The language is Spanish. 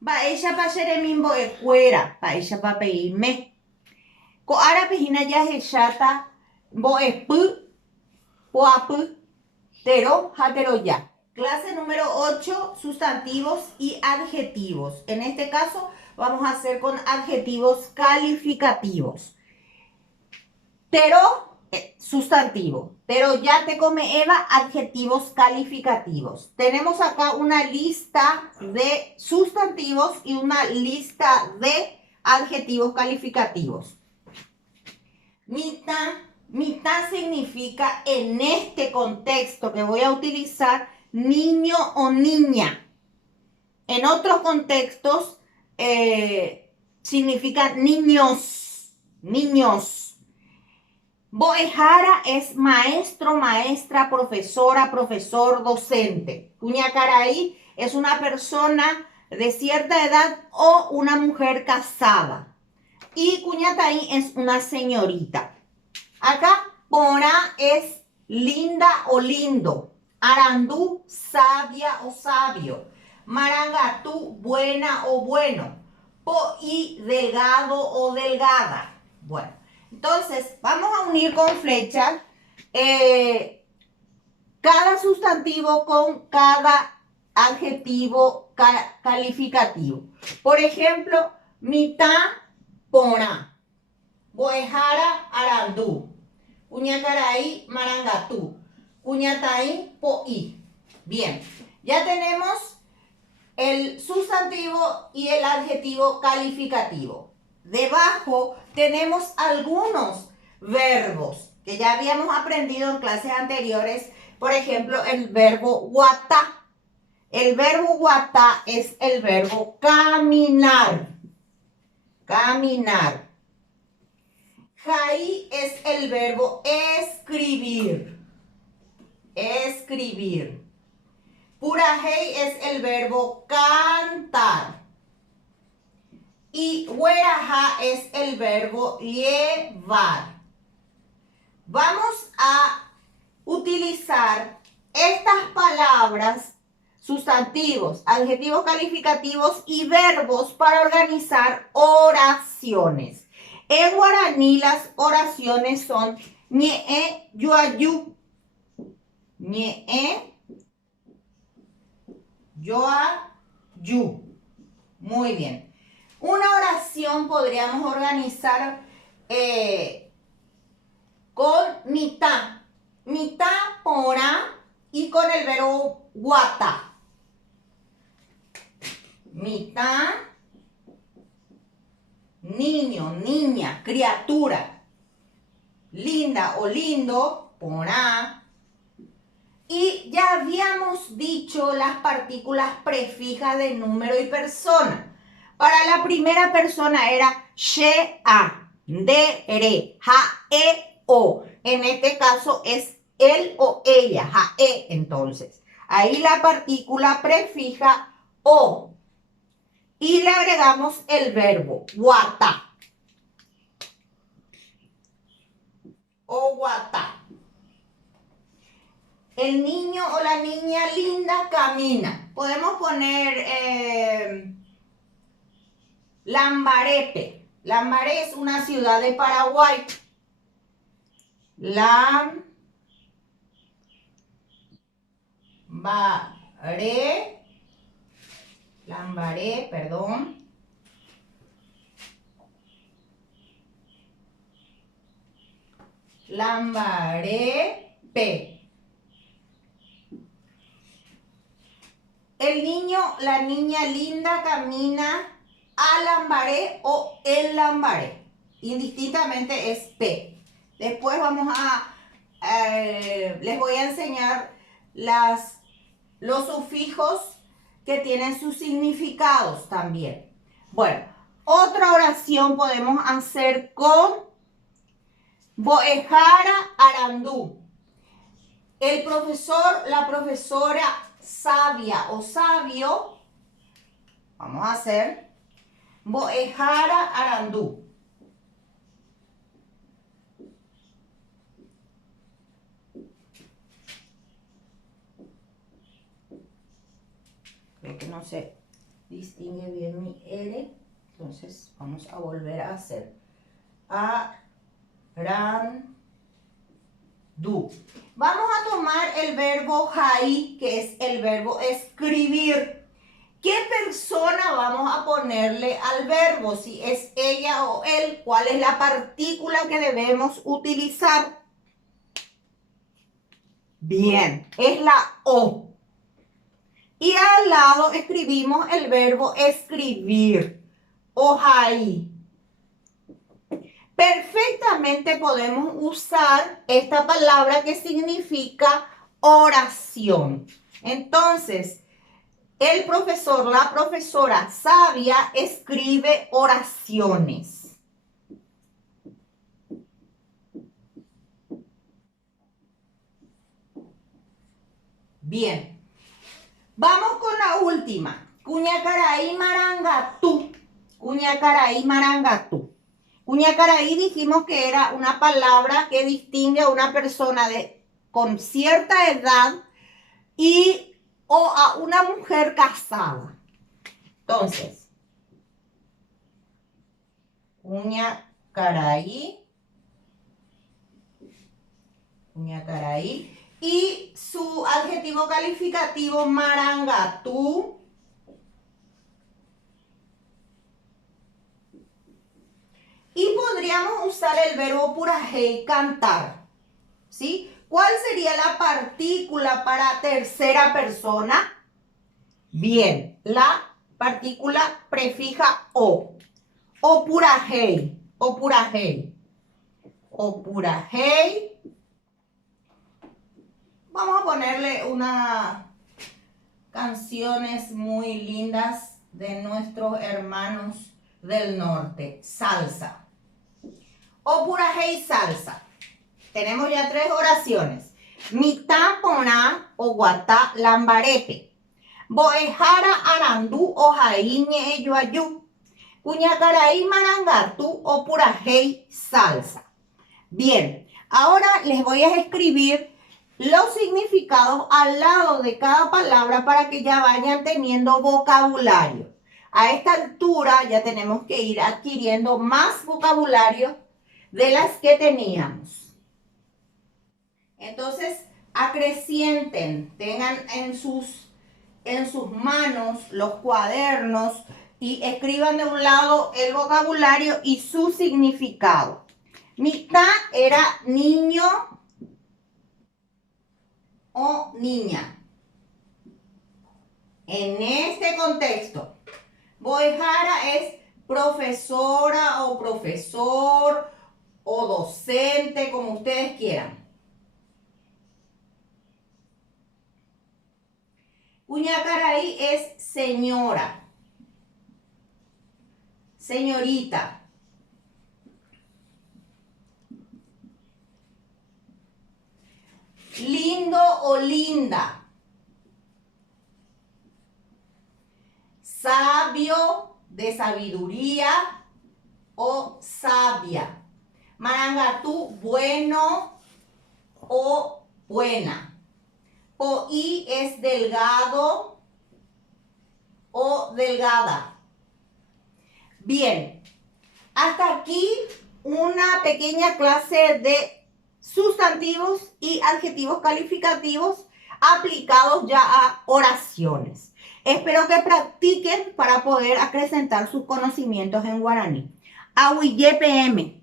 Va ella pa Jeremín bo escuera, pa ella pa pedirme. Ko ara pejina ya hechata bo espu, po apu, tero, hatero ya. Clase número 8, sustantivos y adjetivos. En este caso vamos a hacer con adjetivos calificativos. Tero, sustantivo. Pero ya te come Eva, adjetivos calificativos. Tenemos acá una lista de sustantivos y una lista de adjetivos calificativos. Mitad, mitad significa en este contexto que voy a utilizar niño o niña. En otros contextos significa niños, niños. Boejara es maestro, maestra, profesora, profesor, docente. Cuñacaraí es una persona de cierta edad o una mujer casada. Y Cuñataí es una señorita. Acá, Pora es linda o lindo. Arandú, sabia o sabio. Marangatú, buena o bueno. Poí, delgado o delgada. Bueno, entonces vamos a unir con flechas cada sustantivo con cada adjetivo calificativo. Por ejemplo, mitad, Pora. Boejara, arandú. Cuñacaraí, marangatú. Cuñataí, poí. Bien, ya tenemos el sustantivo y el adjetivo calificativo. Debajo tenemos algunos verbos que ya habíamos aprendido en clases anteriores. Por ejemplo, el verbo guatá. El verbo guatá es el verbo caminar. Caminar. Jaí es el verbo escribir. Escribir. Purajei es el verbo cantar. Y hueraja es el verbo llevar. Vamos a utilizar estas palabras, sustantivos, adjetivos calificativos y verbos para organizar oraciones. En guaraní las oraciones son ñe, yuayu, ñe, yoayu. Muy bien. Una oración podríamos organizar con mitad. Mitad pora y con el verbo guata. Mitad, niño, niña, criatura. Linda o lindo, pora. Y ya habíamos dicho las partículas prefijas de número y persona. Para la primera persona era she, a, de, re, ja, e, o. En este caso es él o ella, ja, e, entonces. Ahí la partícula prefija o. Y le agregamos el verbo guata. O guata. El niño o la niña linda camina. Podemos poner Lambarepe. Lambaré es una ciudad de Paraguay. Lambaré, perdón. Lambarepe. El niño, la niña linda camina a Lambaré o el Lambaré. Indistintamente es P. Después vamos a, les voy a enseñar los sufijos que tienen sus significados también. Bueno, otra oración podemos hacer con Boejara Arandú. El profesor, la profesora sabia o sabio, vamos a hacer Boejara Arandú. Creo que no sé. distingue bien mi R. Entonces vamos a volver a hacer. Arandu. Vamos a tomar el verbo jai, que es el verbo escribir. ¿Qué persona vamos a ponerle al verbo? Si es ella o él, ¿cuál es la partícula que debemos utilizar? Bien, es la O. Y al lado escribimos el verbo escribir, ojai. Perfectamente podemos usar esta palabra que significa oración. Entonces, el profesor, la profesora sabia escribe oraciones. Bien, vamos con la última. Cuñacaraí marangatú. Cuñacaraí marangatú. Cuñacaraí dijimos que era una palabra que distingue a una persona con cierta edad o a una mujer casada. Entonces, Cuñacaraí. Cuñacaraí. Y su adjetivo calificativo marangatú. Y podríamos usar el verbo purajei, cantar. ¿Sí? ¿Cuál sería la partícula para tercera persona? Bien, la partícula prefija o. O purajei. O purajei. O purajei. Vamos a ponerle unas canciones muy lindas de nuestros hermanos del norte. Salsa. O purajei salsa. Tenemos ya 3 oraciones. Mitá poná o guatá lambarepe. Boejara arandú o jaíñe yuayú. Cuñacaraí marangatú o purajei salsa. Bien, ahora les voy a escribir los significados al lado de cada palabra para que ya vayan teniendo vocabulario. A esta altura ya tenemos que ir adquiriendo más vocabulario de las que teníamos. Entonces, acrecienten, tengan en sus manos los cuadernos y escriban de un lado el vocabulario y su significado. Mitad era niño o niña. En este contexto, Boejara es profesora o profesor o docente, como ustedes quieran. Cuñacaraí es señora, señorita. Lindo o linda. Sabio, de sabiduría o sabia. Marangatú, bueno o buena. Poí es delgado o delgada. Bien, hasta aquí una pequeña clase de sustantivos y adjetivos calificativos aplicados ya a oraciones. Espero que practiquen para poder acrecentar sus conocimientos en guaraní. Ahuille PM.